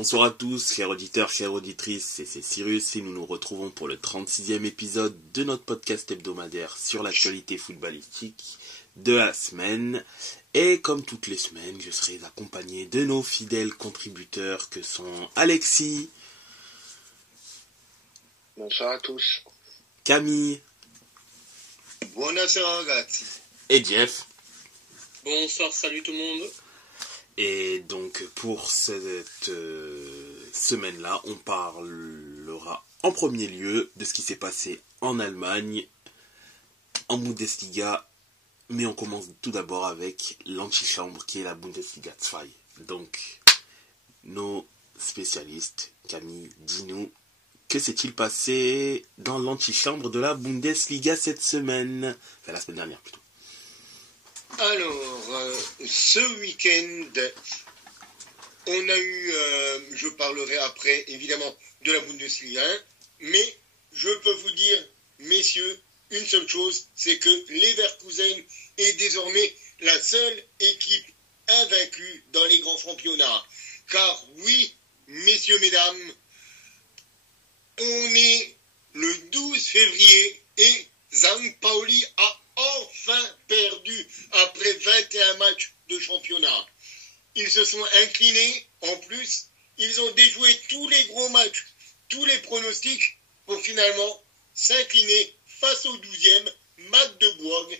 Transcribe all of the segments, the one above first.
Bonsoir à tous, chers auditeurs, chères auditrices, c'est Cyrus et nous nous retrouvons pour le 36e épisode de notre podcast hebdomadaire sur l'actualité footballistique de la semaine. Et comme toutes les semaines, je serai accompagné de nos fidèles contributeurs que sont Alexis. Bonsoir à tous. Camille. Buonasera ragazzi. Et Jeff. Bonsoir, salut tout le monde. Et donc pour cette semaine-là, on parlera en premier lieu de ce qui s'est passé en Allemagne, en Bundesliga, mais on commence tout d'abord avec l'antichambre qui est la Bundesliga 2. Donc, nos spécialistes, Camille, dis-nous, que s'est-il passé dans l'antichambre de la Bundesliga cette semaine? Enfin, la semaine dernière plutôt. Alors, ce week-end, on a eu, je parlerai après évidemment de la Bundesliga, mais je peux vous dire, messieurs, une seule chose, c'est que Leverkusen est désormais la seule équipe invaincue dans les grands championnats. Car oui, messieurs, mesdames, on est le 12 février et St. Pauli a enfin perdu après 21 matchs de championnat. Ils se sont inclinés, en plus, ils ont déjoué tous les gros matchs, tous les pronostics, pour finalement s'incliner face au 12e, Magdebourg.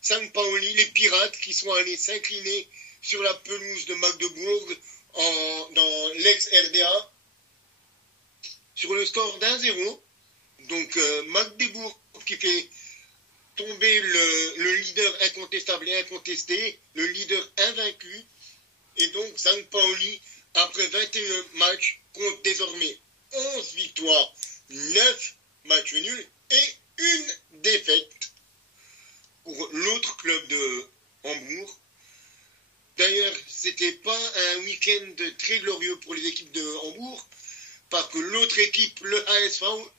St. Pauli, les Pirates qui sont allés s'incliner sur la pelouse de Magdebourg dans l'ex-RDA sur le score d'1-0. Donc Magdebourg qui fait tomber le leader incontestable et incontesté, le leader invaincu. Et donc, St. Pauli, après 21 matchs, compte désormais 11 victoires, 9 matchs nuls et une défaite pour l'autre club de Hambourg. D'ailleurs, c'était pas un week-end très glorieux pour les équipes de Hambourg, parce que l'autre équipe, le HSV,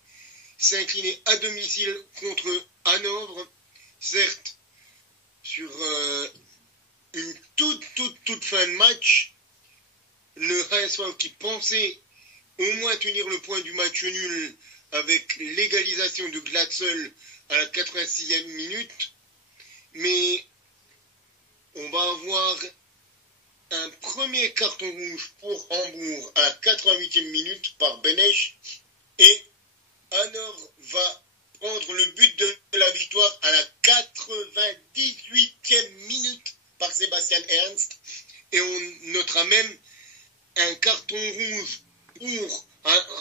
s'est incliné à domicile contre Hanovre, certes, sur une toute fin de match. Le HSV qui pensait au moins tenir le point du match nul avec l'égalisation de Glatzel à la 86e minute, mais on va avoir un premier carton rouge pour Hambourg à la 88e minute par Benesch et Hanovre va prendre le but de la victoire à la 98e minute par Sébastien Ernst. Et on notera même un carton rouge pour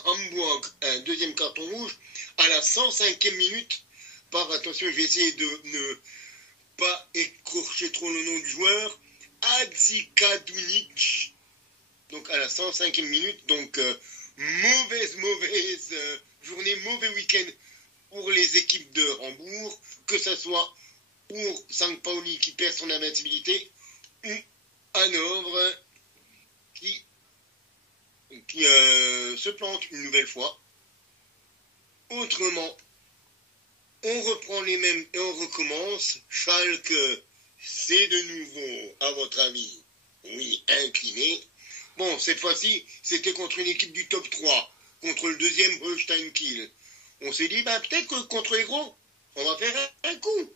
Hambourg, un deuxième carton rouge, à la 105e minute par, attention, je vais essayer de ne pas écorcher trop le nom du joueur, Adzika Dunic. Donc à la 105e minute, donc mauvaise journée, mauvais week-end pour les équipes de Hambourg, que ce soit pour St. Pauli qui perd son invincibilité ou Hanovre qui se plante une nouvelle fois. Autrement, on reprend les mêmes et on recommence. Schalke, c'est de nouveau, à votre avis, oui, incliné. Bon, cette fois-ci, c'était contre une équipe du top 3, contre le deuxième Holstein Kiel. On s'est dit, peut-être que contre les gros, on va faire un coup.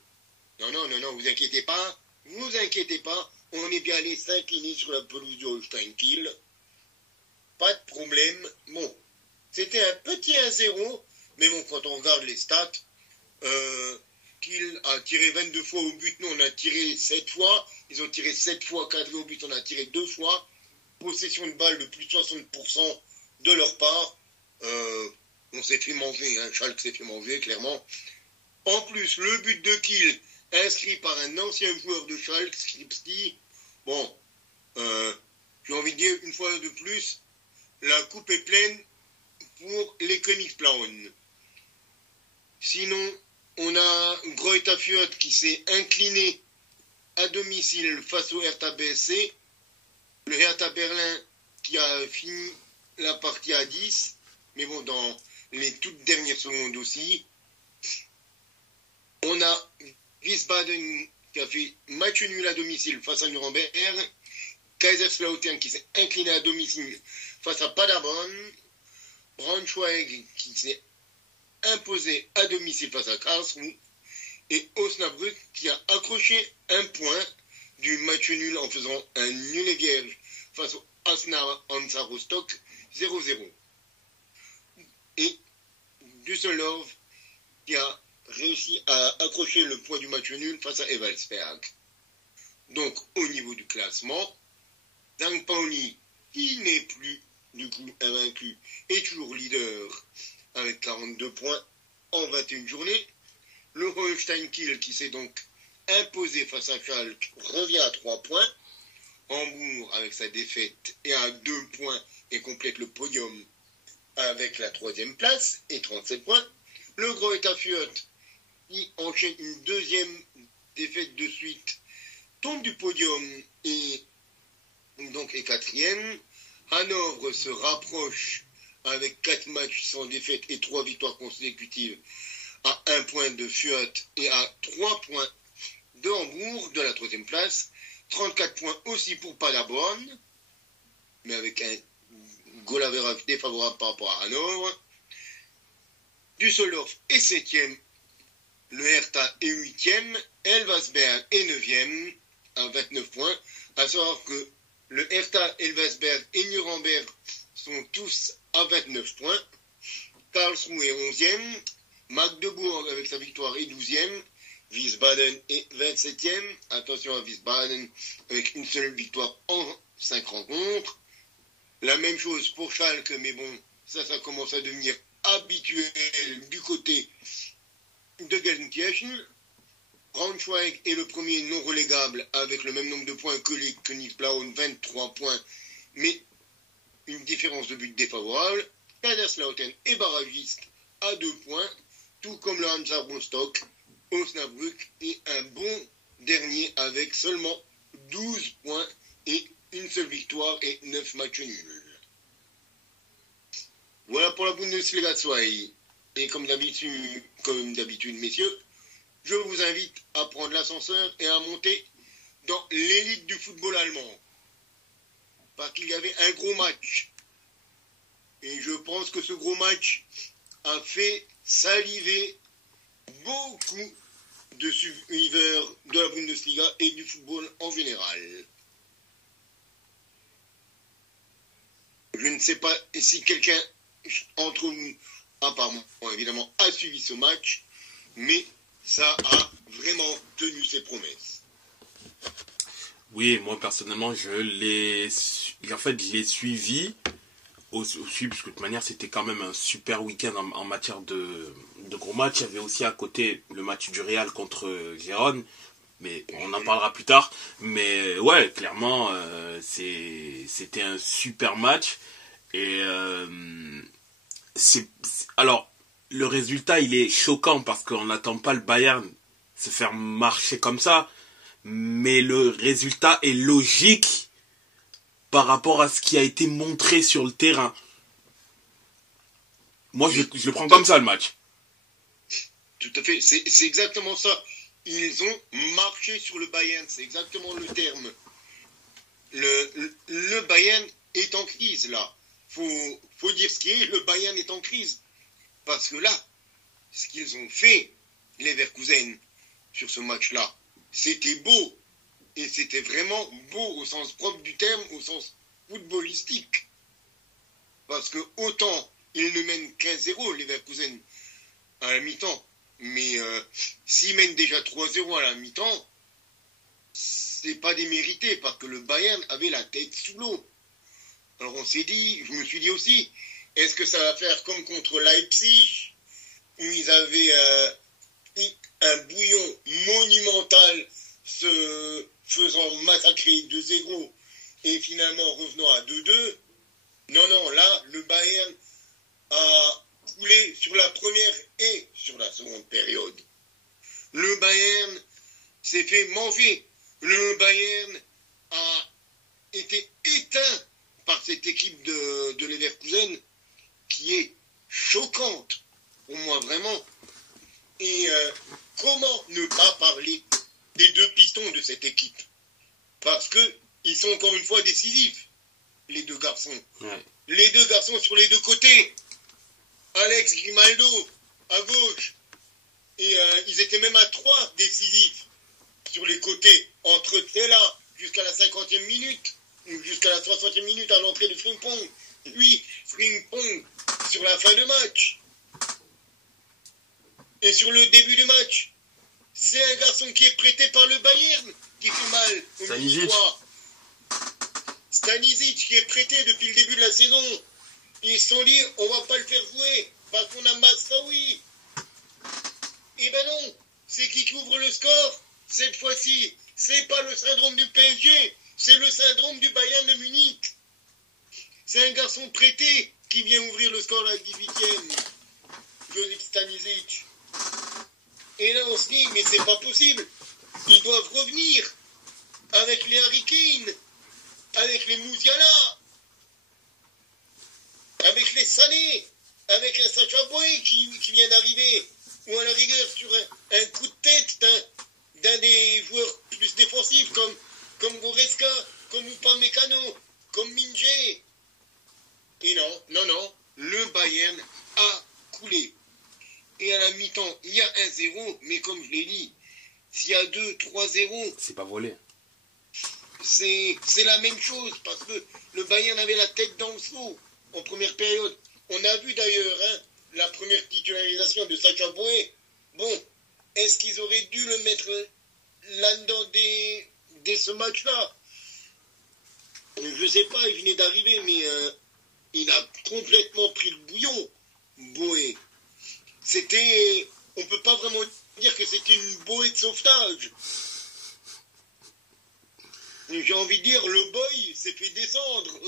Non, vous inquiétez pas, on est bien allé s'incliner sur la pelouse du Holstein Kiel. Pas de problème. Bon, c'était un petit 1-0, mais bon, quand on regarde les stats, Kiel a tiré 22 fois au but, nous on a tiré 7 fois, ils ont tiré 7 fois, cadré au but, on a tiré 2 fois, possession de balle de plus de 60% de leur part. On s'est fait manger, Schalke s'est fait manger, clairement. En plus, le but de Kiel, inscrit par un ancien joueur de Schalke, Skripski, bon, j'ai envie de dire, une fois de plus, la coupe est pleine pour les Königsblauen. Sinon, on a Greuther Fürth qui s'est incliné à domicile face au Hertha BSC. Le Hertha Berlin qui a fini la partie à 10, mais bon, dans les toutes dernières secondes aussi. On a Wiesbaden qui a fait match nul à domicile face à Nuremberg. Kaiserslautern qui s'est incliné à domicile face à Paderborn, Braunschweig qui s'est imposé à domicile face à Karlsruhe, et Osnabrück qui a accroché un point du match nul en faisant un nul et vierge face au Asnar Hansa Rostock 0-0. Et Düsseldorf qui a réussi à accrocher le point du match nul face à Eversberg. Donc au niveau du classement, St. Pauli, qui n'est plus du coup invaincu, est toujours leader avec 42 points en 21 journées. Le Holstein Kiel qui s'est donc imposé face à Schalke revient à 3 points. Hambourg avec sa défaite est à 2 points et complète le podium avec la 3e place et 37 points. Le Greuther Fürth qui enchaîne une 2e défaite de suite tombe du podium et donc est 4e. Hanovre se rapproche avec 4 matchs sans défaite et 3 victoires consécutives à 1 point de Fürth et à 3 points de Hambourg de la 3e place. 34 points aussi pour Paderborn, mais avec un goal average défavorable par rapport à Hanovre. Düsseldorf est 7e, le Hertha est 8e, Elversberg est 9e à 29 points, à savoir que le Hertha, Elversberg et Nuremberg sont tous à 29 points. Karlsruhe est 11e, Magdebourg avec sa victoire est 12e, Wiesbaden est 27e, attention à Wiesbaden avec une seule victoire en 5 rencontres. La même chose pour Schalke, mais bon, ça commence à devenir habituel du côté de Gelsenkirchen. Braunschweig est le premier non relégable avec le même nombre de points que les Königsblauen, 23 points, mais une différence de but défavorable. Kaiserslautern est barragiste à 2 points, tout comme le Hansa Rostock. Osnabrück est un bon dernier avec seulement 12 points et une seule victoire et 9 matchs nuls. Voilà pour la Bundesliga 2. Et comme d'habitude, messieurs, je vous invite à prendre l'ascenseur et à monter dans l'élite du football allemand. Parce qu'il y avait un gros match. Et je pense que ce gros match a fait saliver beaucoup de suiveurs de la Bundesliga et du football en général. Je ne sais pas si quelqu'un entre vous, à part moi évidemment, a suivi ce match, mais ça a vraiment tenu ses promesses. Oui, moi personnellement, je l'ai suivi aussi, parce que de toute manière, c'était quand même un super week-end en matière de gros matchs. Il y avait aussi à côté le match du Real contre Gérone, mais on en parlera plus tard. Mais ouais, clairement, c'était un super match. Et alors, le résultat, il est choquant parce qu'on n'attend pas le Bayern se faire marcher comme ça. Mais le résultat est logique par rapport à ce qui a été montré sur le terrain. Moi, je le prends comme ça, le match. Tout à fait, c'est exactement ça. Ils ont marché sur le Bayern, c'est exactement le terme. Le Bayern est en crise, là. Faut dire ce qui est, le Bayern est en crise. Parce que là, ce qu'ils ont fait, les Leverkusen, sur ce match-là, c'était beau. Et c'était vraiment beau au sens propre du terme, au sens footballistique. Parce que autant ils ne mènent 15-0, les Leverkusen, à la mi-temps, mais s'ils mènent déjà 3-0 à la mi-temps, c'est pas démérité, parce que le Bayern avait la tête sous l'eau. Alors je me suis dit aussi, est-ce que ça va faire comme contre Leipzig, où ils avaient un bouillon monumental se faisant massacrer 2-0 et finalement revenant à 2-2. Non, là, le Bayern a coulé sur la première et sur la seconde période. Le Bayern s'est fait manger. Le Bayern a été éteint par cette équipe de Leverkusen qui est choquante, pour moi vraiment. Et comment ne pas parler des deux pistons de cette équipe? Parce qu'ils sont encore une fois décisifs, les deux garçons. Ouais. Les deux garçons sur les deux côtés. Alex Grimaldo à gauche. Et ils étaient même à 3 décisifs sur les côtés. Entre Tella jusqu'à la 50e minute, ou jusqu'à la 60e minute à l'entrée de Frimpong. Lui, Frimpong sur la fin de match. Et sur le début du match, c'est un garçon qui est prêté par le Bayern qui fait mal au Stanisic. Stanisic qui est prêté depuis le début de la saison. Ils se sont dit, on va pas le faire jouer parce qu'on a Masraoui. Eh ben non, c'est qui ouvre le score cette fois-ci. C'est pas le syndrome du PSG, c'est le syndrome du Bayern de Munich. C'est un garçon prêté qui vient ouvrir le score à la 18e. Josip Stanisic. Et là on se dit, mais c'est pas possible. Ils doivent revenir avec les Harry Kane, avec les Musiala, avec les Sané, avec un Sacha Boey qui vient d'arriver, ou à la rigueur sur un coup de tête d'un des joueurs plus défensifs comme Goretzka, comme Upamecano, comme Minje. Et non, le Bayern a coulé. Et à la mi-temps, il y a 1-0, mais comme je l'ai dit, s'il y a 2-3-0, c'est pas volé. c'est la même chose, parce que le Bayern avait la tête dans le seau en première période. On a vu d'ailleurs la première titularisation de Sacha Boey. Bon, est-ce qu'ils auraient dû le mettre là-dedans dès ce match-là? Je sais pas, il venait d'arriver, mais il a complètement pris le bouillon, Boey. On peut pas vraiment dire que c'était une Boey de sauvetage. J'ai envie de dire, le boy s'est fait descendre.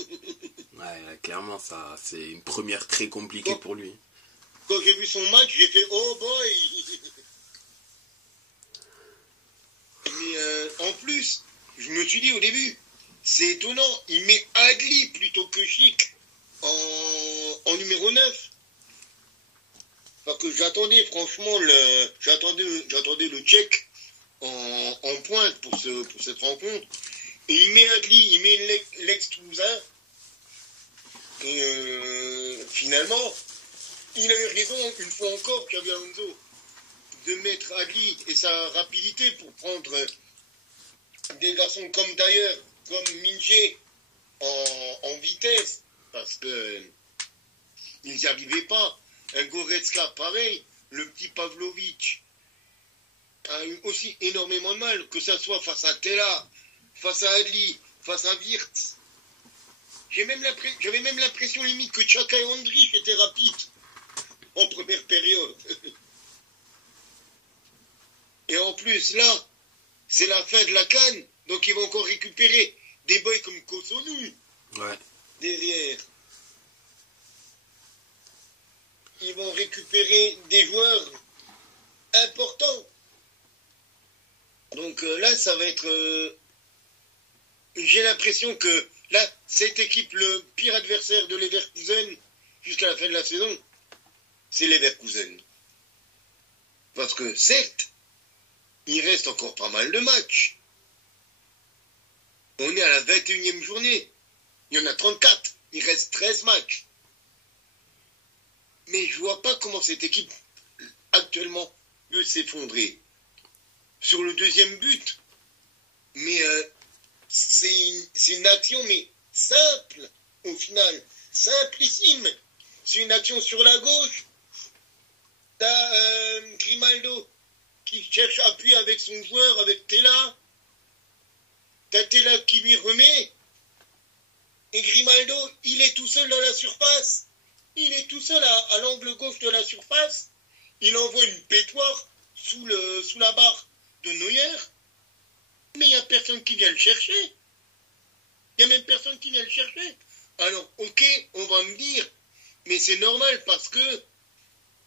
Ouais, clairement, ça, c'est une première très compliquée pour lui. Quand j'ai vu son match, j'ai fait oh boy. Mais en plus, je me suis dit au début, c'est étonnant, il met Adli plutôt que Schick en numéro 9. Parce que j'attendais franchement j'attendais le Tchèque en pointe pour cette rencontre. Et il met Adli, il met l'ex-Toulousain. Et finalement, il a eu raison, une fois encore, Xabi Alonso, de mettre Adli et sa rapidité pour prendre des garçons comme d'ailleurs, comme Minje, en vitesse, parce que ils n'y arrivaient pas. Un Goretzka, pareil, le petit Pavlovic a eu aussi énormément de mal, que ça soit face à Tella, face à Adli, face à Wirtz. J'avais même l'impression limite que Xhaka et Andrich étaient rapides en première période. Et en plus, là, c'est la fin de la CAN, donc ils vont encore récupérer des boys comme Kosonou derrière. Ils vont récupérer des joueurs importants. Donc là, ça va être... j'ai l'impression que là, cette équipe, le pire adversaire de Leverkusen jusqu'à la fin de la saison, c'est Leverkusen. Parce que certes, il reste encore pas mal de matchs. On est à la 21e journée. Il y en a 34. Il reste 13 matchs. Mais je vois pas comment cette équipe, actuellement, peut s'effondrer. Sur le deuxième but, mais c'est une action, mais simple, au final. Simplissime. C'est une action sur la gauche. T'as Grimaldo qui cherche appui avec son joueur, avec Tella. T'as Tella qui lui remet. Et Grimaldo, il est tout seul dans la surface. Il est tout seul à l'angle gauche de la surface. Il envoie une pétoire sous la barre de Neuer. Mais il n'y a personne qui vient le chercher. Il n'y a même personne qui vient le chercher. Alors, ok, on va me dire, mais c'est normal parce que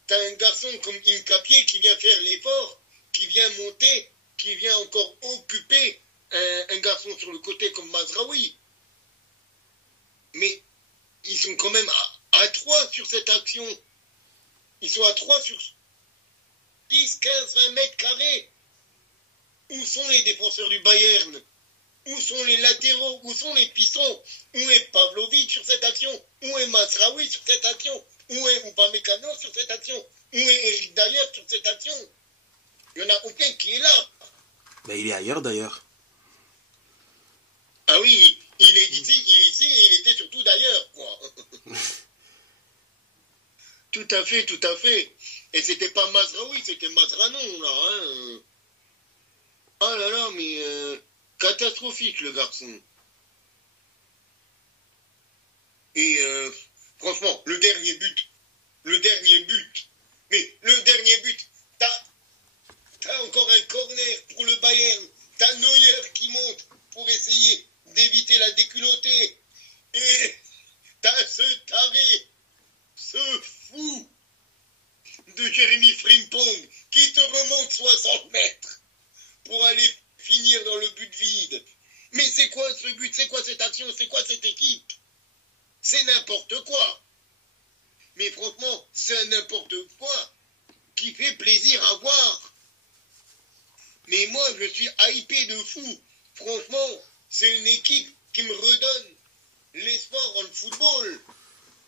t'as un garçon comme Hincapié qui vient faire l'effort, qui vient monter, qui vient encore occuper un garçon sur le côté comme Mazraoui. Mais ils sont quand même à 3 sur cette action. Ils sont à 3 sur 10, 15, 20 mètres carrés. Où sont les défenseurs du Bayern? Où sont les latéraux? Où sont les pistons? Où est Pavlovic sur cette action? Où est Mazraoui sur cette action? Où est Upamecano sur cette action? Où est Eric Dyer sur cette action? Il n'y en a aucun qui est là. Ben, il est ailleurs d'ailleurs. Ah oui, il est ici et il était surtout d'ailleurs, quoi. Tout à fait, tout à fait. Et c'était pas Mazraoui, c'était Mazranon, là. Hein. Ah là là, mais catastrophique, le garçon. Et franchement, le dernier but. Mais le dernier but, t'as encore un corner pour le Bayern. T'as Neuer qui monte pour essayer d'éviter la déculottée. Et t'as ce taré, ce fou de Jérémy Frimpong qui te remonte 60 mètres pour aller finir dans le but vide. Mais c'est quoi ce but? C'est quoi cette action? C'est quoi cette équipe? C'est n'importe quoi. Mais franchement, c'est n'importe quoi qui fait plaisir à voir. Mais moi, je suis hypé de fou. Franchement, c'est une équipe qui me redonne l'espoir dans le football.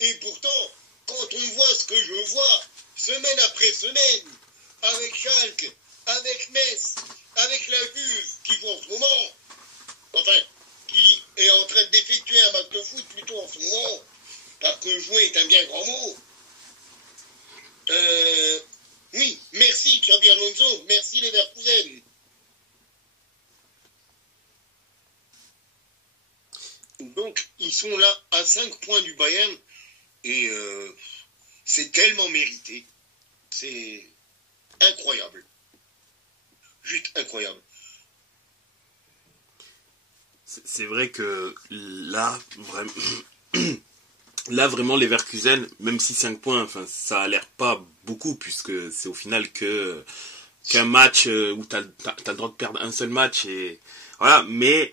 Et pourtant, quand on voit ce que je vois, semaine après semaine, avec Schalke, avec Metz, avec la Juve, qui joue en ce moment, enfin, qui est en train d'effectuer un match de foot plutôt en ce moment, parce que jouer est un bien grand mot. Oui, merci Xabi Alonso, merci Leverkusen. Donc, ils sont là à 5 points du Bayern et c'est tellement mérité. C'est incroyable. Juste incroyable. C'est vrai que là, vraiment, là, vraiment, Leverkusen, même si 5 points, enfin, ça a l'air pas beaucoup, puisque c'est au final qu'un match où t'as le droit de perdre un seul match, et voilà, mais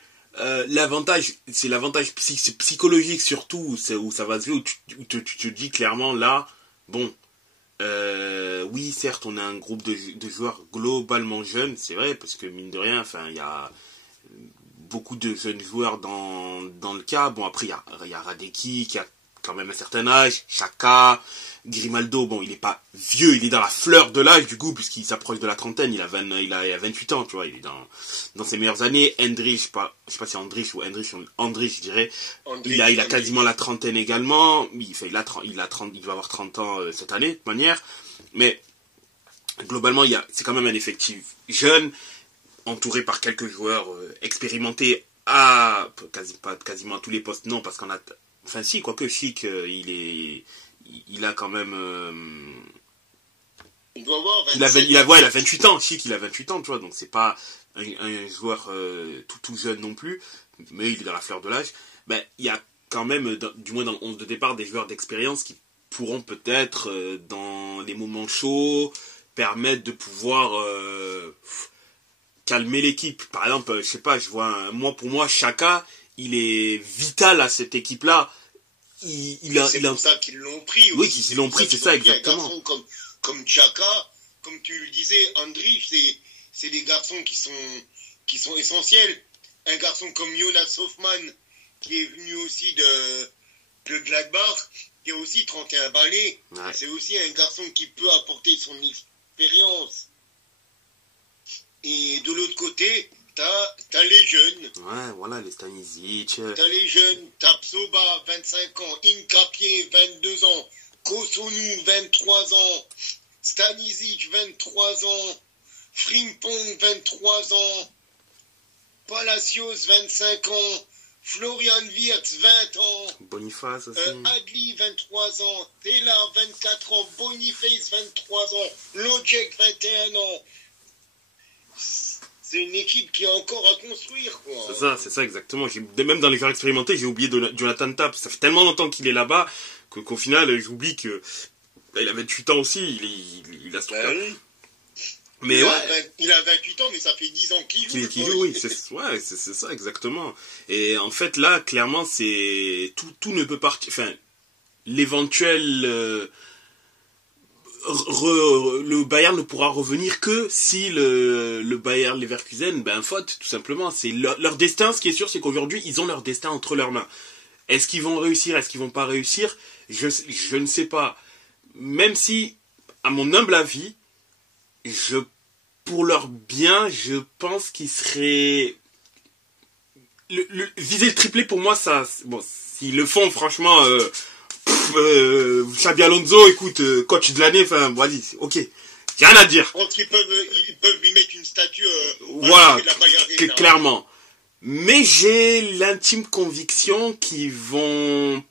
l'avantage, c'est l'avantage psychologique surtout, où ça va se jouer, où tu te dis clairement là, bon, oui, certes, on a un groupe de joueurs globalement jeunes, c'est vrai, parce que mine de rien, enfin, il y a beaucoup de jeunes joueurs dans le cas. Bon, après, il y a Radeki qui a quand même un certain âge, Xhaka, Grimaldo, bon, il est pas vieux, il est dans la fleur de l'âge du coup, puisqu'il s'approche de la trentaine, il a 28 ans, tu vois, il est dans ses meilleures années. Hendrich, je sais pas si c'est Hendrich ou Hendrich, je dirais, il a quasiment la trentaine également, il va avoir 30 ans cette année, de toute manière, mais globalement, c'est quand même un effectif jeune, entouré par quelques joueurs expérimentés à quasiment à tous les postes, non, parce qu'on a, enfin si, quoique Chic, il a quand même il doit avoir 27 il a 28 ans, Chic, il a 28 ans, tu vois, donc c'est pas un joueur tout jeune non plus, mais il est dans la fleur de l'âge. Ben, il y a quand même, du moins dans le 11 de départ, des joueurs d'expérience qui pourront peut-être, dans les moments chauds, permettre de pouvoir calmer l'équipe. Par exemple, je sais pas, pour moi, Xhaka, il est vital à cette équipe-là. C'est pour ça qu'ils l'ont pris. Oui, qu'ils l'ont pris, c'est ça, exactement. Un garçon comme Xhaka, comme tu le disais, Andrich, c'est des garçons qui sont essentiels. Un garçon comme Jonas Hoffmann, qui est venu aussi de Gladbach, qui a aussi 31 balais. Ouais. C'est aussi un garçon qui peut apporter son expérience. Et de l'autre côté, t'as les jeunes. Ouais, voilà, les Stanisic. T'as les jeunes, t'as Psoba, 25 ans, Incapié, 22 ans, Kosunu, 23 ans, Stanisic, 23 ans, Frimpong, 23 ans, Palacios, 25 ans, Florian Wirtz, 20 ans, Boniface aussi. Adli, 23 ans, Taylor, 24 ans, Boniface, 23 ans, Lojek, 21 ans. C'est une équipe qui a encore à construire, quoi. C'est ça, exactement. Même dans les joueurs expérimentés, j'ai oublié Jonathan Tap. Ça fait tellement longtemps qu'il est là-bas qu'au final, j'oublie que il a 28 ans aussi. Il a ce truc-là. Mais il a 28 ans, mais ça fait 10 ans qu'il joue. Qu'il joue, oui. C'est ça, exactement. Et en fait, là, clairement, tout ne peut partir. Enfin, l'éventuel le Bayern ne pourra revenir que si le Bayer Leverkusen faute, tout simplement. C'est leur destin. Ce qui est sûr, c'est qu'aujourd'hui, ils ont leur destin entre leurs mains. Est-ce qu'ils vont réussir? Est-ce qu'ils vont pas réussir? Je ne sais pas. Même si, à mon humble avis, pour leur bien, je pense qu'ils seraient... viser le triplé, pour moi, ça... Bon, s'ils le font, franchement... Xabi Alonso, écoute, coach de l'année, vas-y, ok. J'ai rien à dire. Je pense qu'ils peuvent lui mettre une statue... voilà, clairement. Mais j'ai l'intime conviction qu'ils vleur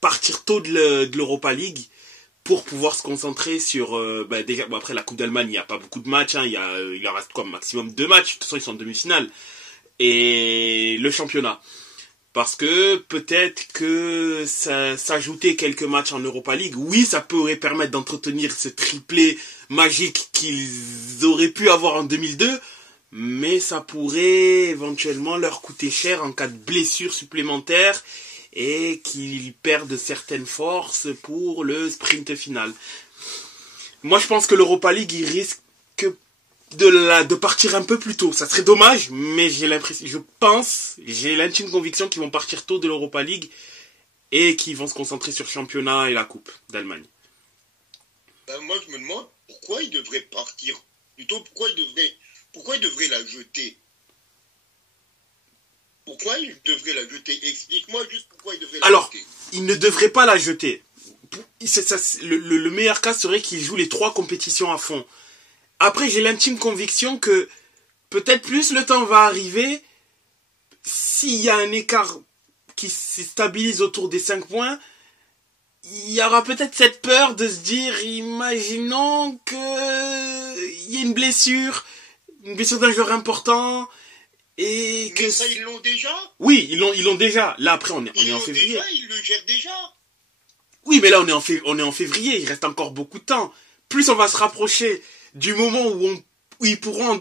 partir tôt de l'Europa League pour pouvoir se concentrer sur... déjà, après la Coupe d'Allemagne, il n'y a pas beaucoup de matchs. Il leur reste maximum 2 matchs. De toute façon, ils sont en demi-finale. Et le championnat. Parce que peut-être que s'ajouter quelques matchs en Europa League, oui, ça pourrait permettre d'entretenir ce triplé magique qu'ils auraient pu avoir en 2002, mais ça pourrait éventuellement leur coûter cher en cas de blessure supplémentaire et qu'ils perdent certaines forces pour le final. Moi, je pense que l'Europa League, il risque de partir un peu plus tôt. Ça serait dommage, mais j'ai l'intime conviction qu'ils vont partir tôt de l'Europa League et qu'ils vont se concentrer sur le championnat et la Coupe d'Allemagne. Moi, je me demande pourquoi ils devraient partir. Plutôt, pourquoi ils devraient la jeter. Pourquoi ils devraient la jeter? Explique-moi juste pourquoi ils devraient la jeter. Alors, ils ne devraient pas la jeter. Le meilleur cas serait qu'ils jouent les 3 compétitions à fond. Après, j'ai l'intime conviction que peut-être plus le temps va arriver, s'il y a un écart qui se stabilise autour des 5 points, il y aura peut-être cette peur de se dire, imaginons qu'il y ait une blessure d'un joueur important, et mais ça, ils l'ont déjà? Oui, ils l'ont déjà. Là, après, on est en février. Ils le gèrent déjà. Oui, mais là, on est en février, il reste encore beaucoup de temps. Plus on va se rapprocher du moment où ils pourront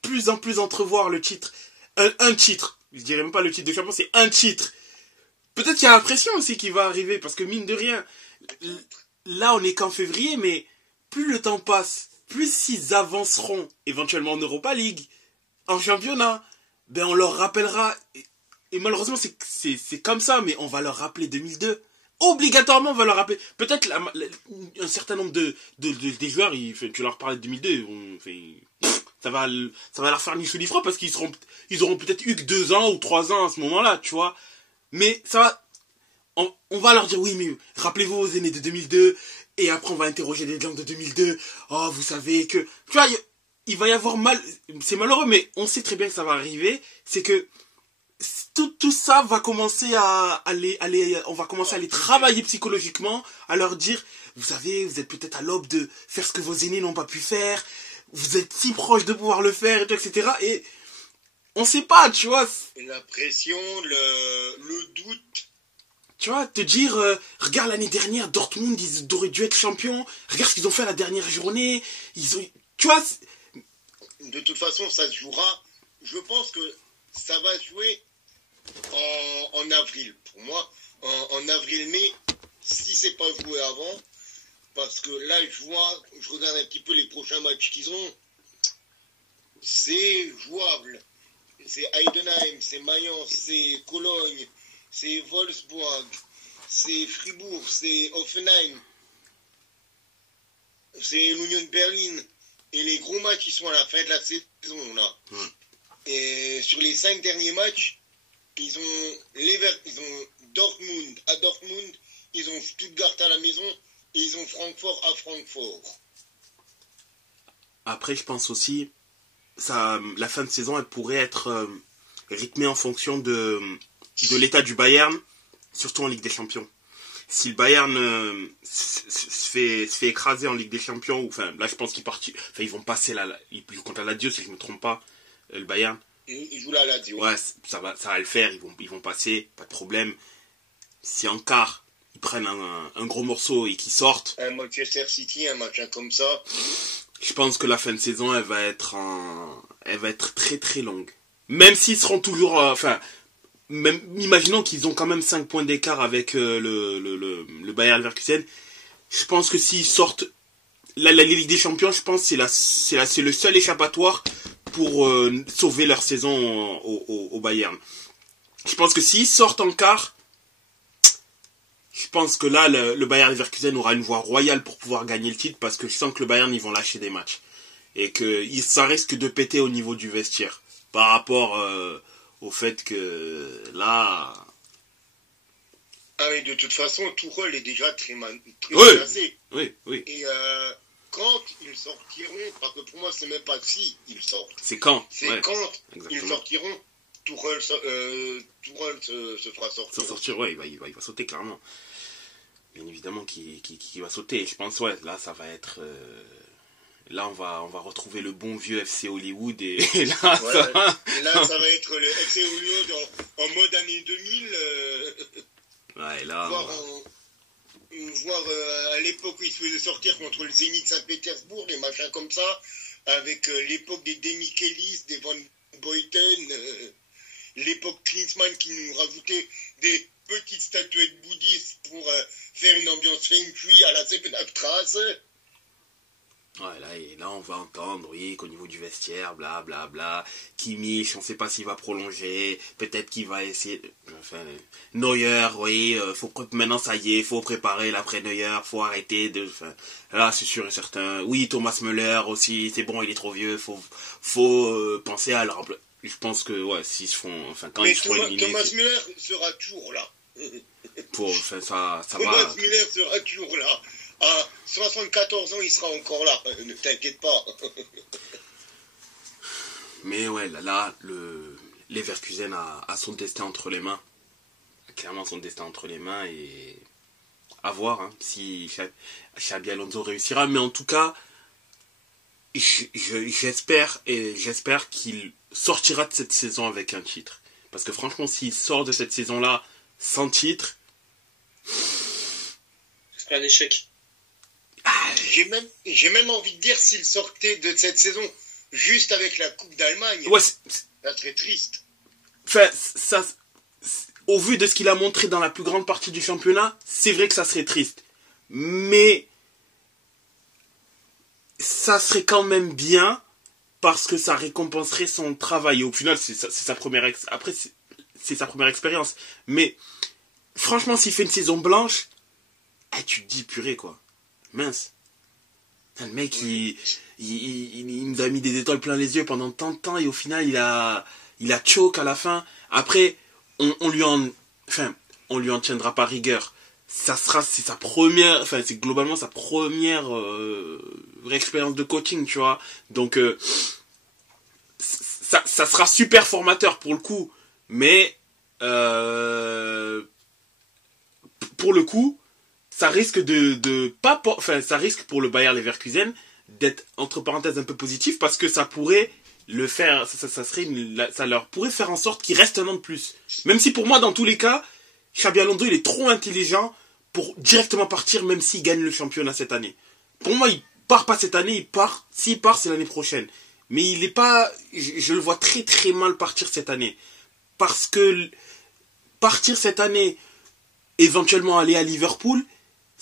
plus en plus entrevoir le titre. Un titre. Je dirais même pas le titre de champion, c'est un titre. Peut-être qu'il y a la pression aussi qui va arriver, parce que mine de rien, là on est qu'en février, mais plus le temps passe, plus ils avanceront éventuellement en Europa League, en championnat, on leur rappellera, et malheureusement c'est comme ça, mais on va leur rappeler 2002. Obligatoirement, on va leur rappeler. Peut-être un certain nombre des joueurs, tu leur parlais de 2002, ça va leur faire ni chaud ni froid parce qu'ils auront peut-être eu que 2 ans ou 3 ans à ce moment-là, tu vois. Mais ça va, on va leur dire oui, mais rappelez-vous aux aînés de 2002, et après on va interroger les gens de 2002. Oh, vous savez que, tu vois, il va y avoir c'est malheureux, mais on sait très bien que ça va arriver. C'est que tout ça va commencer on va commencer à les travailler psychologiquement, à leur dire, vous savez, vous êtes peut-être à l'aube de faire ce que vos aînés n'ont pas pu faire, vous êtes si proche de pouvoir le faire, etc. Et on sait pas, tu vois. La pression, le doute. Tu vois, te dire, regarde l'année dernière, Dortmund, ils auraient dû être champions, regarde ce qu'ils ont fait la dernière journée, tu vois. De toute façon, ça se jouera, je pense que ça va se jouer en avril. Pour moi, en avril-mai, si c'est pas joué avant, parce que là, je regarde un petit peu les prochains matchs qu'ils ont, c'est jouable. C'est Heidenheim, c'est Mayence, c'est Cologne, c'est Wolfsburg, c'est Fribourg, c'est Hoffenheim, c'est l'Union Berlin. Et les gros matchs, ils sont à la fin de la saison, là. Et sur les 5 derniers matchs, ils ont Dortmund à Dortmund, ils ont Stuttgart à la maison, et ils ont Francfort à Francfort. Après, je pense aussi, la fin de saison, elle pourrait être rythmée en fonction de l'état du Bayern, surtout en Ligue des Champions. Si le Bayern se fait écraser en Ligue des Champions, là je pense ils vont passer ils jouent contre la Lazio si je ne me trompe pas, le Bayern. Ils jouent la Lazio. Ouais, ça va le faire, ils vont passer, pas de problème. Si en quart, ils prennent un gros morceau et qu'ils sortent. Un Manchester City, un match comme ça. Je pense que la fin de saison, elle va être très très longue. Même s'ils seront toujours, même imaginons qu'ils ont quand même 5 points d'écart avec le Bayer Leverkusen. Je pense que s'ils sortent la Ligue des Champions, je pense que c'est le seul échappatoire pour sauver leur saison au Bayern. Je pense que s'ils sortent en quart, je pense que là, le Bayern Leverkusen aura une voie royale pour pouvoir gagner le titre, parce que je sens que le Bayern, ils vont lâcher des matchs. Et que ça risque de péter au niveau du vestiaire. Par rapport au fait que là... Ah oui, de toute façon, Tuchel est déjà très Oui. menacé. Oui. Et quand ils sortiront, parce que pour moi, c'est même pas si ils sortent. C'est quand. C'est quand ils sortiront, Tuchel se fera sortir. Sans sortir, ouais, il va sauter clairement. Bien évidemment qu'il va sauter. Je pense, ouais, là, ça va être... Là, on va retrouver le bon vieux FC Hollywood et là, ouais, ça va être le FC Hollywood en mode année 2000. Ouais, là... Voir à l'époque où il se faisait sortir contre le Zénith Saint-Pétersbourg, des machins comme ça, avec l'époque des Demichelis, des Van Boyten, l'époque Klinsmann qui nous rajoutait des petites statuettes bouddhistes pour faire une ambiance feng shui à la Sepenstraße. Ouais, là, on va entendre, oui, qu'au niveau du vestiaire, blablabla, Kimmich, on ne sait pas s'il va prolonger, peut-être qu'il va essayer... Enfin, Neuer, oui, maintenant, ça y est, faut préparer l'après-Neuer, faut arrêter de... Enfin, là, c'est sûr et certain. Oui, Thomas Müller aussi, c'est bon, il est trop vieux, faut penser à le remplacer. Je pense que, ouais, s'ils se font... Enfin, quand ils se font éliminer... Thomas Müller sera toujours là. Enfin, ça Thomas va... Thomas Müller sera toujours là. À 74 ans, il sera encore là. Ne t'inquiète pas. Mais ouais, là, Leverkusen a son destin entre les mains. Clairement son destin entre les mains et à voir hein, si Xabi Alonso réussira. Mais en tout cas, j'espère qu'il sortira de cette saison avec un titre. Parce que franchement, s'il sort de cette saison-là sans titre... C'est un échec. J'ai même envie de dire s'il sortait de cette saison juste avec la Coupe d'Allemagne, ouais, ça serait triste. Enfin, au vu de ce qu'il a montré dans la plus grande partie du championnat, c'est vrai que ça serait triste. Mais ça serait quand même bien parce que ça récompenserait son travail. Et au final, c'est sa première expérience. Mais franchement, s'il fait une saison blanche, tu te dis purée quoi. Mince. Le mec, il nous a mis des étoiles plein les yeux pendant tant de temps et au final, il a choke à la fin. Après, on lui en tiendra pas rigueur. C'est globalement sa première expérience de coaching, tu vois. Donc, ça sera super formateur pour le coup. Mais, pour le coup, ça risque ça risque pour le Bayer Leverkusen d'être entre parenthèses un peu positif parce que ça pourrait le faire, ça leur pourrait faire en sorte qu'il reste un an de plus. Même si pour moi dans tous les cas, Xabi Alonso il est trop intelligent pour directement partir même s'il gagne le championnat cette année. Pour moi il part pas cette année, s'il part c'est l'année prochaine. Mais il est pas, je le vois très très mal partir cette année parce que partir cette année, éventuellement aller à Liverpool,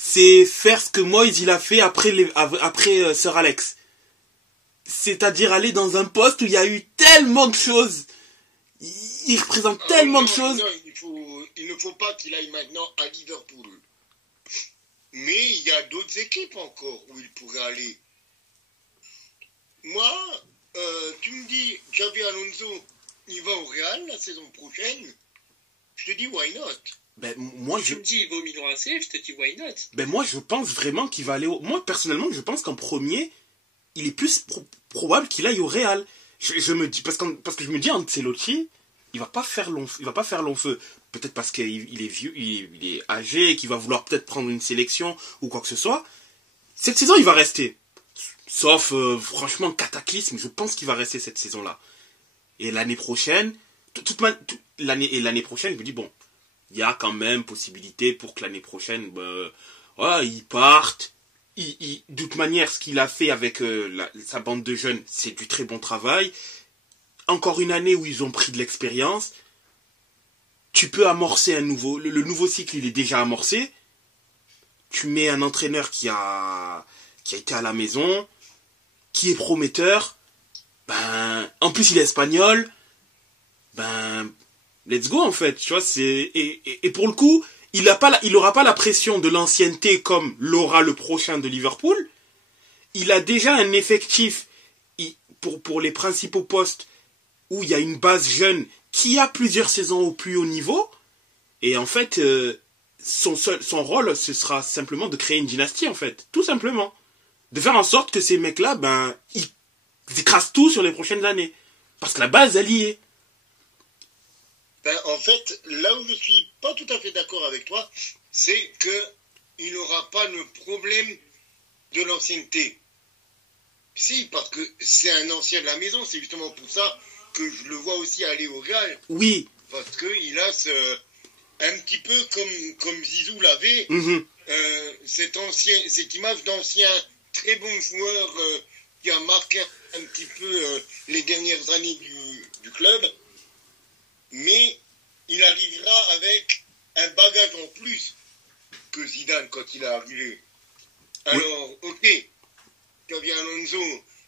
c'est faire ce que Moyes il a fait après Sir Alex. C'est-à-dire aller dans un poste où il y a eu tellement de choses. Il représente tellement de choses. Non, il ne faut pas qu'il aille maintenant à Liverpool. Mais il y a d'autres équipes encore où il pourrait aller. Moi, tu me dis, Xabi Alonso, il va au Real la saison prochaine. Je te dis, why not? Ben, moi, je me dis, il va au Milan AC, je te dis, why not? Ben, moi, je pense vraiment qu'il va aller au... Moi, personnellement, je pense qu'en premier, il est plus probable qu'il aille au Real. Je me dis, parce que je me dis, Ancelotti, il va pas faire long feu. Peut-être parce qu'il est vieux, il est âgé, et qu'il va vouloir peut-être prendre une sélection ou quoi que ce soit. Cette saison, il va rester. Sauf, franchement, cataclysme, je pense qu'il va rester cette saison-là. Et l'année prochaine, l'année prochaine, je me dis, bon, il y a quand même possibilité pour que l'année prochaine, ils partent. De toute manière, ce qu'il a fait avec sa bande de jeunes, c'est du très bon travail. Encore une année où ils ont pris de l'expérience. Tu peux amorcer un nouveau... Le nouveau cycle, il est déjà amorcé. tu mets un entraîneur qui a été à la maison, qui est prometteur, ben, en plus il est espagnol, ben, let's go en fait, tu vois, et pour le coup, il aura pas la pression de l'ancienneté comme l'aura le prochain de Liverpool. Il a déjà un effectif pour les principaux postes où il y a une base jeune qui a plusieurs saisons au plus haut niveau. Et en fait, son rôle, ce sera simplement de créer une dynastie, en fait. Tout simplement. De faire en sorte que ces mecs-là, ben, ils écrasent tout sur les prochaines années. Parce que la base, elle y est. Ben, en fait, là où je suis pas tout à fait d'accord avec toi, c'est qu'il n'aura pas le problème de l'ancienneté. Si, parce que c'est un ancien de la maison, c'est justement pour ça que je le vois aussi aller au Real. Oui. Parce qu'il a un petit peu comme Zizou l'avait, cette image d'ancien très bon joueur qui a marqué un petit peu les dernières années du club. Mais il arrivera avec un bagage en plus que Zidane quand il est arrivé. Alors, ok, Xabi Alonso,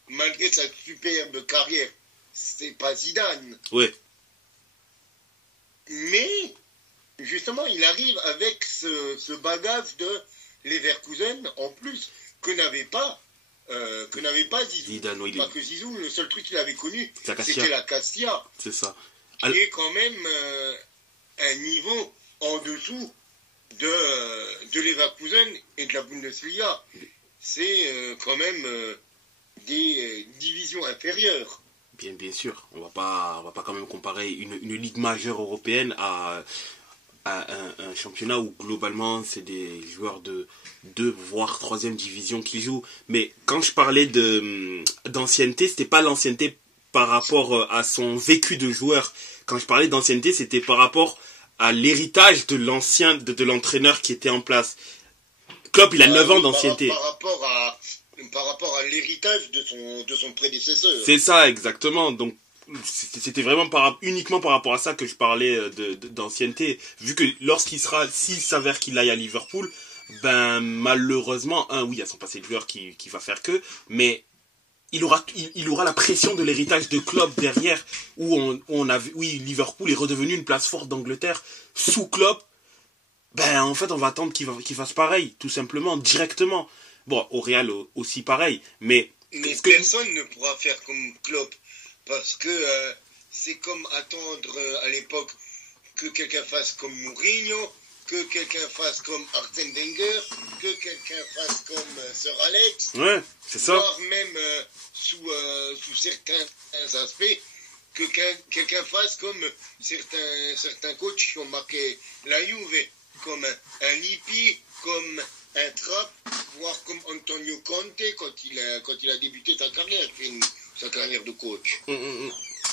malgré sa superbe carrière, c'est pas Zidane. Ouais. Mais, justement, il arrive avec ce bagage de Leverkusen en plus, que n'avait pas Zizou. Zidane, oui, Parce que Zizou, le seul truc qu'il avait connu, la c'était la Castilla. C'est ça. Qui est quand même un niveau en dessous de Leverkusen et de la Bundesliga. C'est quand même des divisions inférieures. Bien sûr. On va pas quand même comparer une ligue majeure européenne à un championnat où globalement c'est des joueurs de 2 voire 3e division qui jouent. Mais quand je parlais d'ancienneté, c'était pas l'ancienneté par rapport à son vécu de joueur. Quand je parlais d'ancienneté, c'était par rapport à l'héritage de l'entraîneur qui était en place. Klopp, il a 9 ans d'ancienneté. Par rapport à l'héritage de son prédécesseur. C'est ça, exactement. Donc, c'était vraiment uniquement par rapport à ça que je parlais d'ancienneté. Vu que s'il s'avère qu'il aille à Liverpool, ben, malheureusement, oui, il y a son passé de joueur qui va faire que, mais il aura la pression de l'héritage de Klopp derrière, où Liverpool est redevenu une place forte d'Angleterre sous Klopp. Ben, en fait, on va attendre qu'il fasse pareil, tout simplement, directement. Bon, au Real aussi pareil, mais personne ne pourra faire comme Klopp, parce que c'est comme attendre à l'époque que quelqu'un fasse comme Mourinho, que quelqu'un fasse comme Arsène Wenger, que quelqu'un fasse comme Sir Alex. Ouais, c'est ça. Voire même sous certains aspects, que quelqu'un fasse comme certains coachs qui ont marqué la Juve, comme un Lippi, comme un Trapp, voire comme Antonio Conte quand il a débuté sa carrière de coach.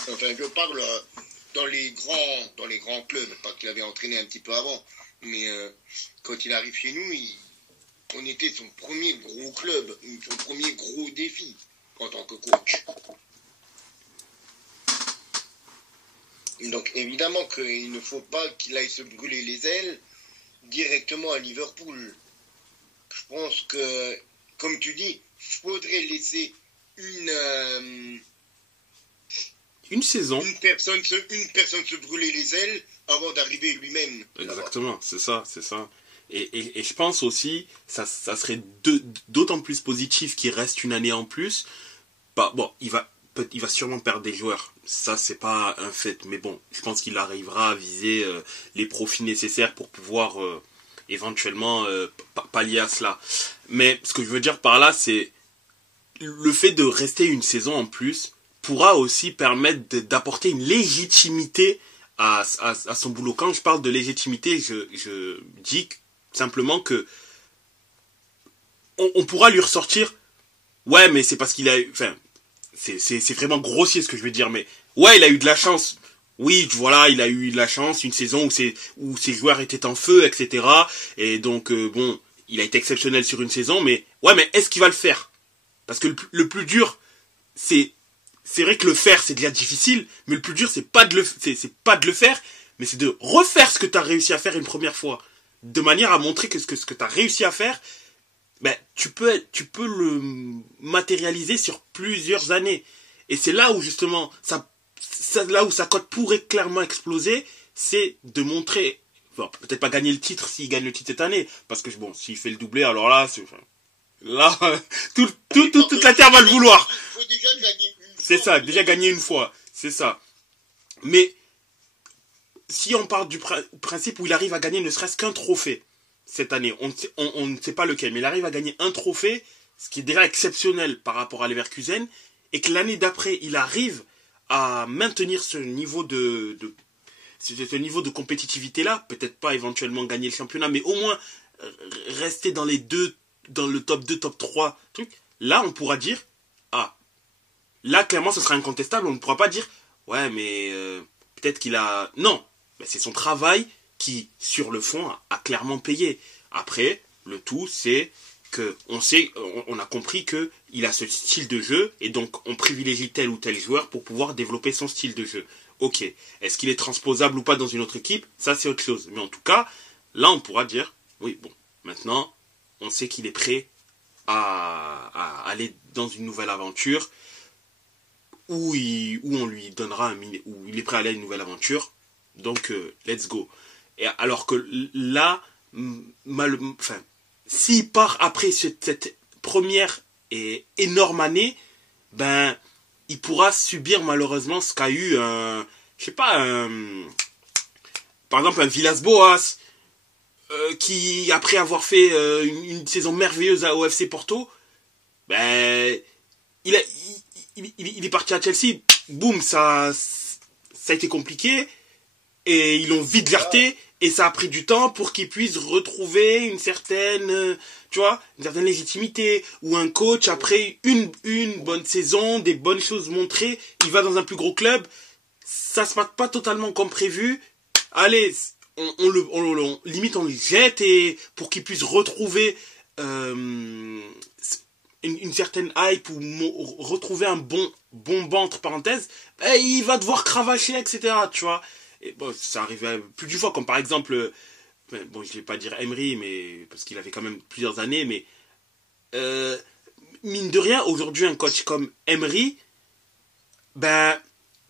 Enfin, je parle dans les grands clubs, pas qu'il avait entraîné un petit peu avant, mais quand il arrive chez nous, on était son premier gros club, son premier gros défi en tant que coach. Donc évidemment qu'il ne faut pas qu'il aille se brûler les ailes directement à Liverpool. Je pense que, comme tu dis, il faudrait laisser une saison. Une personne se brûler les ailes avant d'arriver lui-même. Exactement, c'est ça. Et je pense aussi, ça serait d'autant plus positif qu'il reste une année en plus. Bah, bon, il va sûrement perdre des joueurs. Ça, c'est pas un fait. Mais bon, je pense qu'il arrivera à viser les profits nécessaires pour pouvoir éventuellement pallier à cela. Mais ce que je veux dire par là, c'est le fait de rester une saison en plus pourra aussi permettre d'apporter une légitimité à son boulot. Quand je parle de légitimité, je dis simplement que on pourra lui ressortir, ouais, mais c'est parce qu'il a eu, enfin, c'est vraiment grossier ce que je veux dire, mais ouais, il a eu de la chance. Oui, voilà, il a eu de la chance, une saison où ses joueurs étaient en feu, etc. Et donc, bon, il a été exceptionnel sur une saison, mais ouais, mais est-ce qu'il va le faire? Parce que le plus dur, c'est vrai que le faire, c'est déjà difficile, mais le plus dur, c'est pas de le faire, mais c'est de refaire ce que tu as réussi à faire une première fois. de manière à montrer que ce que tu as réussi à faire, ben, tu peux le matérialiser sur plusieurs années. Et c'est là où justement, là où sa cote pourrait clairement exploser, c'est de montrer, bon, peut-être pas gagner le titre s'il gagne le titre cette année, parce que bon, s'il fait le doublé, alors là, toute la terre va le vouloir. Il faut déjà gagner une fois. C'est ça, déjà gagner une fois, c'est ça. Mais si on part du principe où il arrive à gagner ne serait-ce qu'un trophée cette année, on ne sait pas lequel, mais il arrive à gagner un trophée, ce qui est déjà exceptionnel par rapport à Leverkusen, et que l'année d'après, il arrive à maintenir ce niveau ce niveau de compétitivité-là, peut-être pas éventuellement gagner le championnat, mais au moins rester dans le top 2, top 3 trucs, là on pourra dire, ah, là clairement ce sera incontestable, on ne pourra pas dire, ouais mais peut-être qu'il a... Non, ben, c'est son travail qui, sur le fond, a clairement payé. Après, le tout, c'est que on a compris que il a ce style de jeu, et donc on privilégie tel ou tel joueur pour pouvoir développer son style de jeu. Ok, est-ce qu'il est transposable ou pas dans une autre équipe? Ça, c'est autre chose. Mais en tout cas, là, on pourra dire, oui, bon, maintenant, on sait qu'il est prêt à aller dans une nouvelle aventure, où on lui donnera où il est prêt à aller à une nouvelle aventure. Donc, let's go. Et alors que là, s'il part après cette première et énorme année, ben, il pourra subir malheureusement ce qu'a eu par exemple un Villas-Boas, qui après avoir fait une saison merveilleuse à OFC Porto, ben, il est parti à Chelsea, boum, ça a été compliqué, et ils l'ont vite verté, et ça a pris du temps pour qu'il puisse retrouver une certaine légitimité, ou un coach, après une bonne saison, des bonnes choses montrées, il va dans un plus gros club, ça se passe pas totalement comme prévu, allez, limite on le jette, et pour qu'il puisse retrouver une certaine hype, ou retrouver un bon banc, entre parenthèses, il va devoir cravacher, etc., tu vois. Et bon, ça arrivait plus d'une fois, comme par exemple, bon, je vais pas dire Emery, mais parce qu'il avait quand même plusieurs années, mais mine de rien, aujourd'hui, un coach comme Emery, ben,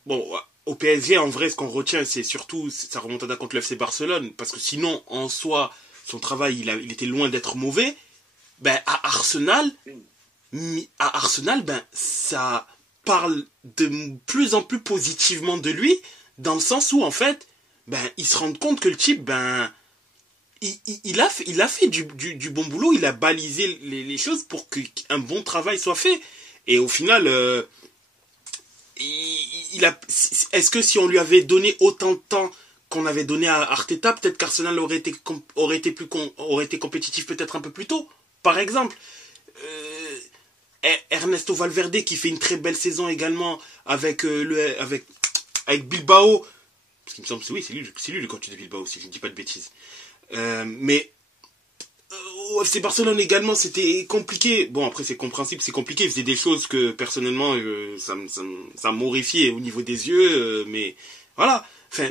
bon, au PSG, en vrai, ce qu'on retient, c'est surtout sa remontada contre le FC Barcelone, parce que sinon, en soi, son travail, il était loin d'être mauvais. Ben, à Arsenal, ben, ça parle de plus en plus positivement de lui, dans le sens où, en fait, ben, ils se rendent compte que le type, ben, il a fait du bon boulot, il a balisé les choses pour qu'un bon travail soit fait. Et au final, est-ce que si on lui avait donné autant de temps qu'on avait donné à Arteta, peut-être qu'Arsenal aurait été compétitif peut-être un peu plus tôt, par exemple. Ernesto Valverde qui fait une très belle saison également avec Bilbao, parce qu'il me semble c'est lui le coach de Bilbao, si je ne dis pas de bêtises. Mais au FC Barcelone également, c'était compliqué. Bon, après c'est compréhensible, c'est compliqué, il faisait des choses que personnellement ça m'horrifiait au niveau des yeux, mais voilà, enfin,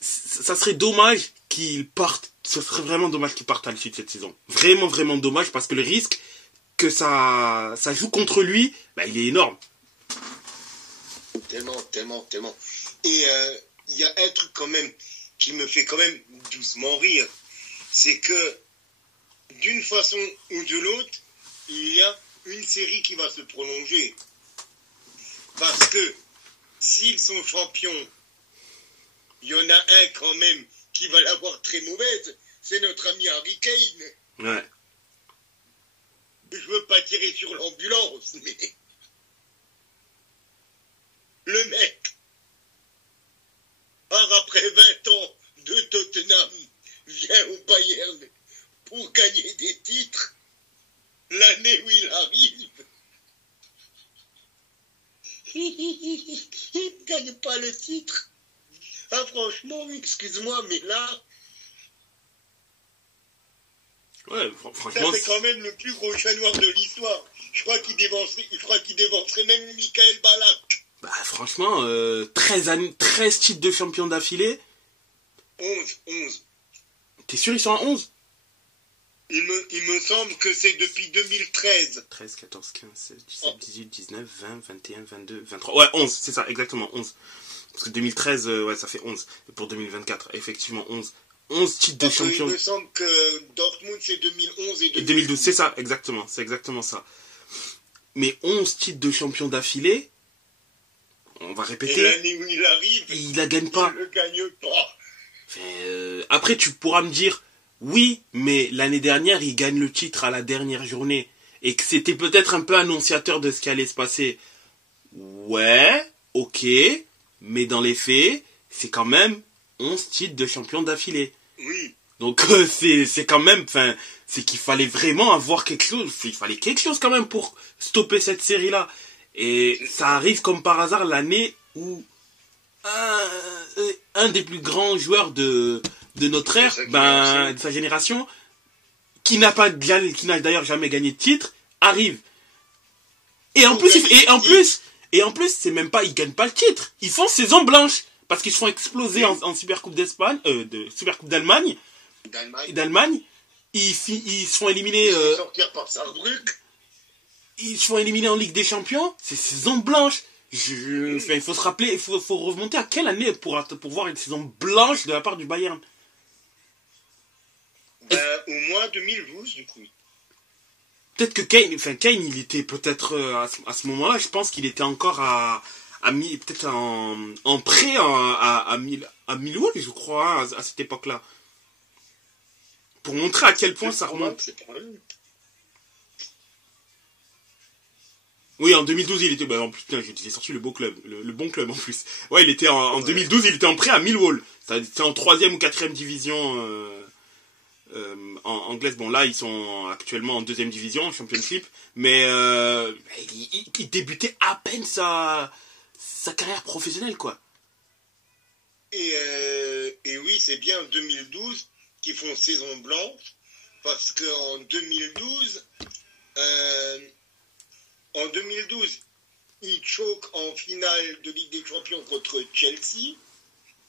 ça serait dommage qu'il parte, ce serait vraiment dommage qu'il parte à l'issue de cette saison. Vraiment, vraiment dommage, parce que le risque que ça joue contre lui, bah, il est énorme. Tellement. Et il y a un truc quand même qui me fait quand même doucement rire, c'est que d'une façon ou de l'autre, il y a une série qui va se prolonger. Parce que s'ils sont champions, il y en a un quand même qui va l'avoir très mauvaise, c'est notre ami Harry Kane. Ouais. Je veux pas tirer sur l'ambulance, mais le mec, après 20 ans de Tottenham, vient au Bayern pour gagner des titres. L'année où il arrive, il ne gagne pas le titre. Ah, franchement, excuse-moi, mais là, ouais, franchement, ça c'est quand même le plus gros chat noir de l'histoire. Je crois qu'il dévancerait même Michael Ballack. Bah, franchement, 13 titres de champion d'affilée. 11. T'es sûr ils sont à 11? Il me semble que c'est depuis 2013. 13, 14, 15, 16, 17, 18, 19, 20, 21, 22, 23. Ouais, 11, c'est ça, exactement, 11. Parce que 2013, ouais, ça fait 11. Et pour 2024, effectivement, 11. 11 titres de champion. Il me semble que Dortmund, c'est 2011 et 2012, c'est ça, exactement. C'est exactement ça. Mais 11 titres de champion d'affilée, on va répéter. Et l'année où il arrive, il la gagne pas. Il ne gagne pas. Après, tu pourras me dire, oui, mais l'année dernière, il gagne le titre à la dernière journée. Et que c'était peut-être un peu annonciateur de ce qui allait se passer. Ouais, ok. Mais dans les faits, c'est quand même 11 titres de champion d'affilée. Oui. Donc c'est quand même, c'est qu'il fallait vraiment avoir quelque chose. Il fallait quelque chose quand même pour stopper cette série-là. Et ça arrive comme par hasard l'année où un des plus grands joueurs de notre ère, de sa génération, qui n'a d'ailleurs jamais gagné de titre, arrive. Et en plus, c'est même pas, ils gagnent pas le titre. Ils font saison blanche. Parce qu'ils se font exploser en Supercoupe d'Espagne, Supercoupe d'Allemagne. Ils se font éliminer. Sortir par Saarbrück. Ils se font éliminer en Ligue des Champions. C'est saison blanche. Il faut se rappeler, il faut remonter à quelle année pour voir une saison blanche de la part du Bayern. Au moins 2012, du coup. Peut-être que Kane, il était peut-être à ce moment-là, je pense qu'il était encore peut-être en prêt à Millwall, je crois, à cette époque-là. Pour montrer à quel point ça remonte. Oui, en 2012, il était... en plus, j'ai sorti le bon club en plus. Ouais, il était en 2012, il était en prêt à Millwall. C'était en 3e ou 4e division anglaise. Bon, là, ils sont actuellement en 2e division, Championship. Mais il débutait à peine sa carrière professionnelle, quoi. Et oui, c'est bien en 2012 qu'ils font saison blanche, parce qu'en 2012, ils choquent en finale de Ligue des Champions contre Chelsea,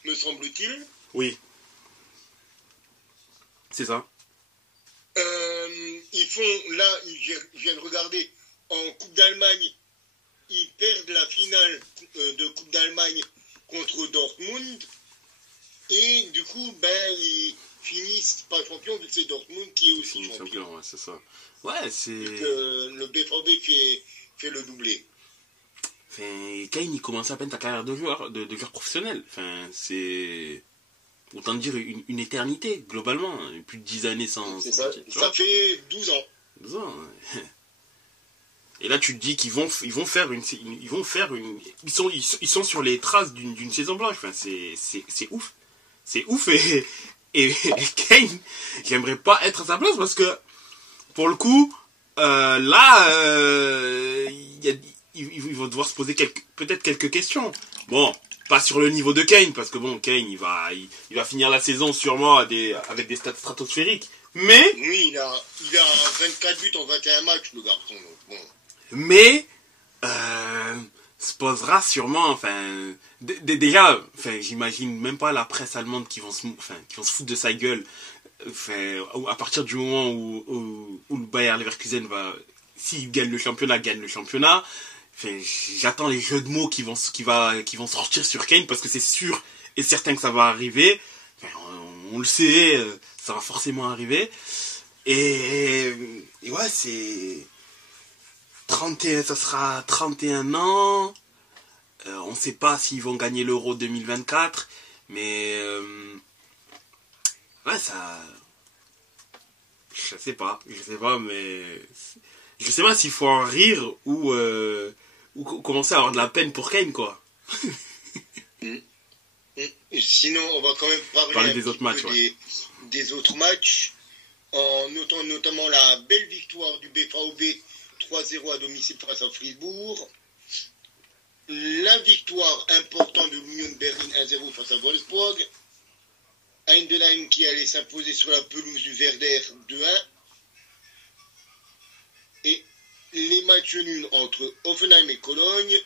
me semble-t-il. Oui. C'est ça. Ils font, là, je viens de regarder, en Coupe d'Allemagne, ils perdent la finale de Coupe d'Allemagne contre Dortmund. Et du coup, ils finissent pas champions, vu que c'est Dortmund qui est aussi champion. Ouais, c'est ça. Ouais, c'est... Le BVB fait le doublé. Kane, il commence à peine sa carrière de joueur professionnel. C'est... Autant dire une éternité, globalement. Plus de 10 années sans... C'est ça, ça fait 12 ans. 12 ans, ouais. Et là, tu te dis qu'ils vont faire une... Ils sont sur les traces d'une saison blanche. C'est ouf. C'est ouf. Et Kane, j'aimerais pas être à sa place parce que, pour le coup, ils vont devoir se poser peut-être quelques questions. Bon, pas sur le niveau de Kane, parce que bon, Kane, il va finir la saison sûrement avec des stats stratosphériques. Mais... Oui, il a 24 buts en 21 matchs, le garçon. Donc bon. Mais... se posera sûrement, déjà, j'imagine même pas la presse allemande qui vont se foutre de sa gueule, à partir du moment où le Bayer Leverkusen s'il gagne le championnat, j'attends les jeux de mots qui vont sortir sur Kane, parce que c'est sûr et certain que ça va arriver, on le sait, ça va forcément arriver, et ouais, c'est... 31, ça sera 31 ans. On ne sait pas s'ils vont gagner l'Euro 2024. Mais... ouais, ça... Je sais pas, mais... Je sais pas s'il faut en rire ou commencer à avoir de la peine pour Kane, quoi. Et sinon, on va quand même parler des autres matchs, des autres matchs, en notant notamment la belle victoire du BVB 3-0 à domicile face à Fribourg. La victoire importante de l'Union Berlin 1-0 face à Wolfsburg. Heidenheim qui allait s'imposer sur la pelouse du Werder 2-1. Et les matchs nuls entre Hoffenheim et Cologne,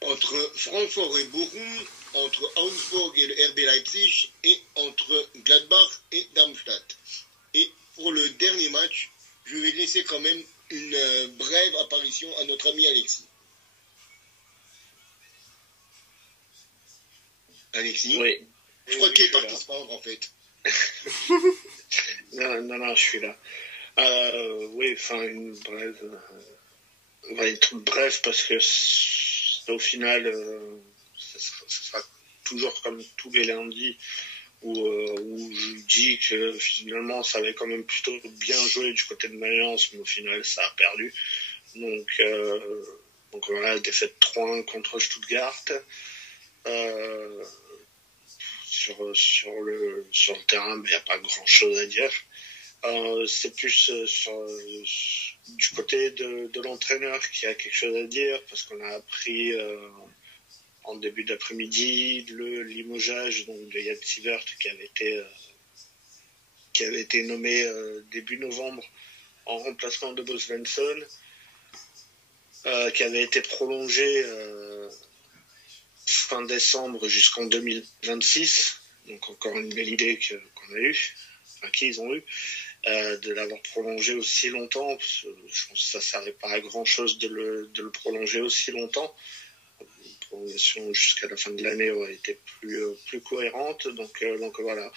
entre Francfort et Bochum, entre Augsburg et le RB Leipzig, et entre Gladbach et Darmstadt. quand même une brève apparition à notre ami Alexis. Alexis? Oui. Je crois qu'il est parti se prendre, en fait. Non, je suis là. Oui, enfin, une brève. Va être bref parce que au final, ça sera toujours comme tous les lundis où je dis que finalement ça avait quand même plutôt bien joué du côté de Mayence, mais au final ça a perdu. Donc voilà, défaite 3-1 contre Stuttgart. Sur le terrain, il n'y a pas grand chose à dire. C'est plus du côté de l'entraîneur qui a quelque chose à dire, parce qu'on a appris en début d'après-midi le limogeage donc, de Jan Sievert qui avait été nommé début novembre en remplacement de Bo Svensson, qui avait été prolongé fin décembre jusqu'en 2026, donc encore une belle idée qu'on a eue, enfin qu'ils ont eue. De l'avoir prolongé aussi longtemps, parce que je pense que ça ne servait pas à grand chose de le prolonger aussi longtemps. Une prolongation jusqu'à la fin de l'année aurait été plus cohérente, donc voilà.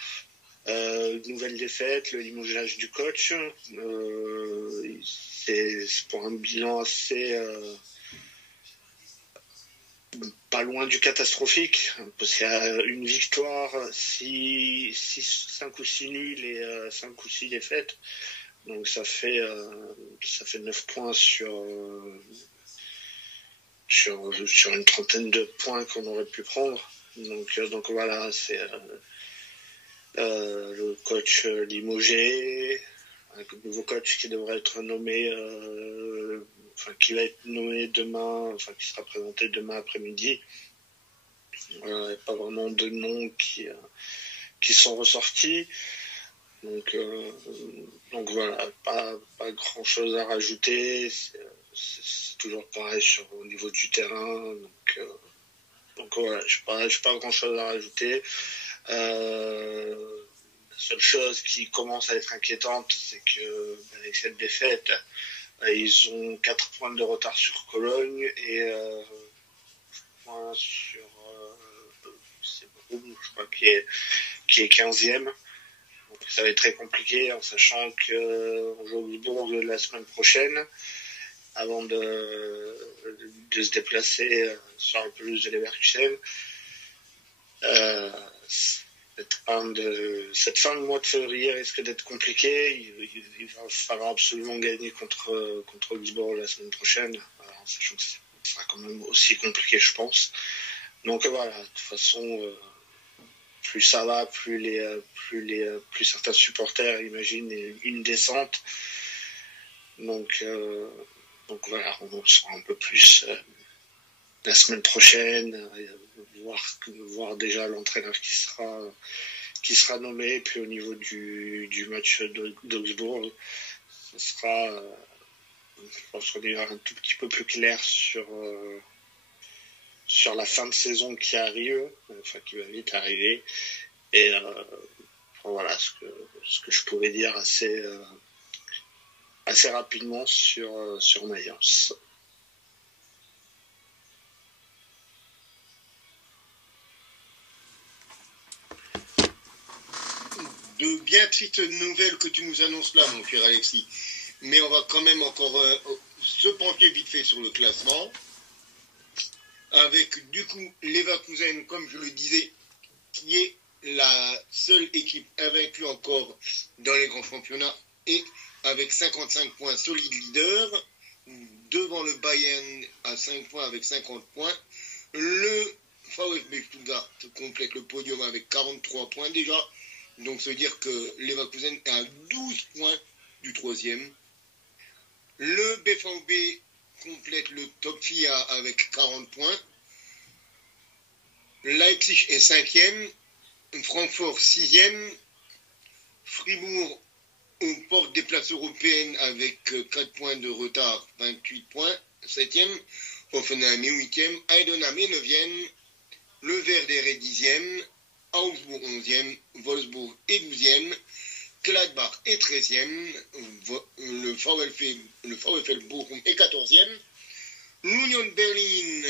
Nouvelle défaite, le limogeage du coach, c'est pour un bilan assez pas loin du catastrophique, parce qu'il y a une victoire, 5 ou 6 nuls et 5 ou 6 défaites. Donc ça fait 9 points sur une trentaine de points qu'on aurait pu prendre. Donc voilà, c'est le coach limogé, un nouveau coach qui devrait être nommé qui va être nommé demain, qui sera présenté demain après-midi. Il n'y a pas vraiment de noms qui sont ressortis. Donc voilà, pas grand chose à rajouter. C'est toujours pareil au niveau du terrain. Donc voilà, je n'ai pas grand chose à rajouter. La seule chose qui commence à être inquiétante, c'est que avec cette défaite, ils ont 4 points de retard sur Cologne et points sur c'est Broum, je crois, qui est 15e. Donc ça va être très compliqué en sachant qu'on joue Augsbourg la semaine prochaine avant de se déplacer sur la pelouse de Leverkusen. Cette fin de mois de février risque d'être compliquée. Il va falloir absolument gagner contre Augsbourg la semaine prochaine, en sachant que ce sera quand même aussi compliqué, je pense. Donc voilà, de toute façon, plus ça va, plus certains supporters imaginent une descente. Donc voilà, on sera un peu plus la semaine prochaine, voir déjà l'entraîneur qui sera nommé, puis au niveau du match d'Augsbourg, ce sera, je pense qu'on ira un tout petit peu plus clair sur la fin de saison qui arrive, qui va vite arriver, et voilà ce que je pouvais dire assez rapidement sur Mayence. De bien tristes nouvelles que tu nous annonces là, mon cher Alexis. Mais on va quand même encore se pencher vite fait sur le classement. Avec du coup Leverkusen, comme je le disais, qui est la seule équipe invaincue encore dans les grands championnats et avec 55 points, solide leader. Devant le Bayern à 5 points avec 50 points. Le VfB Stuttgart complète le podium avec 43 points déjà. Donc, ça veut dire que Leverkusen est à 12 points du troisième. Le BVB complète le top FIA avec 40 points. Leipzig est 5e. Francfort 6e. Fribourg aux portes des places européennes avec 4 points de retard, 28 points. 7e. Hoffenheim est 8e. Heidenheim est 9e. Le Werder est 10e. Augsbourg 11e, Wolfsburg est 12e, Gladbach est 13e, le VfL Bochum est 14e, l'Union Berlin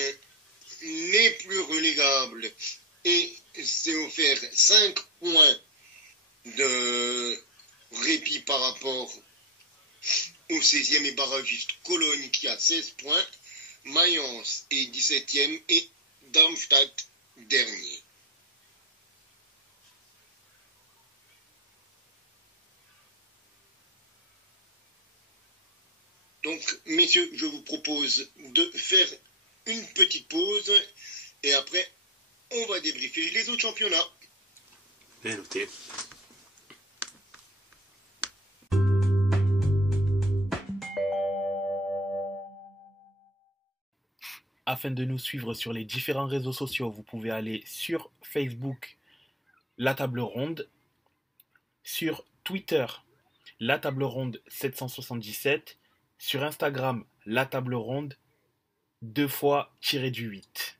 n'est plus relégable et s'est offert 5 points de répit par rapport au 16e et barragiste Cologne qui a 16 points, Mayence est 17e et Darmstadt dernier. Donc, messieurs, je vous propose de faire une petite pause et après, on va débriefer les autres championnats. Bien noté. Afin de nous suivre sur les différents réseaux sociaux, vous pouvez aller sur Facebook, La Table Ronde, sur Twitter, La Table Ronde 777, sur Instagram, La Table Ronde, 2 fois tiré du 8.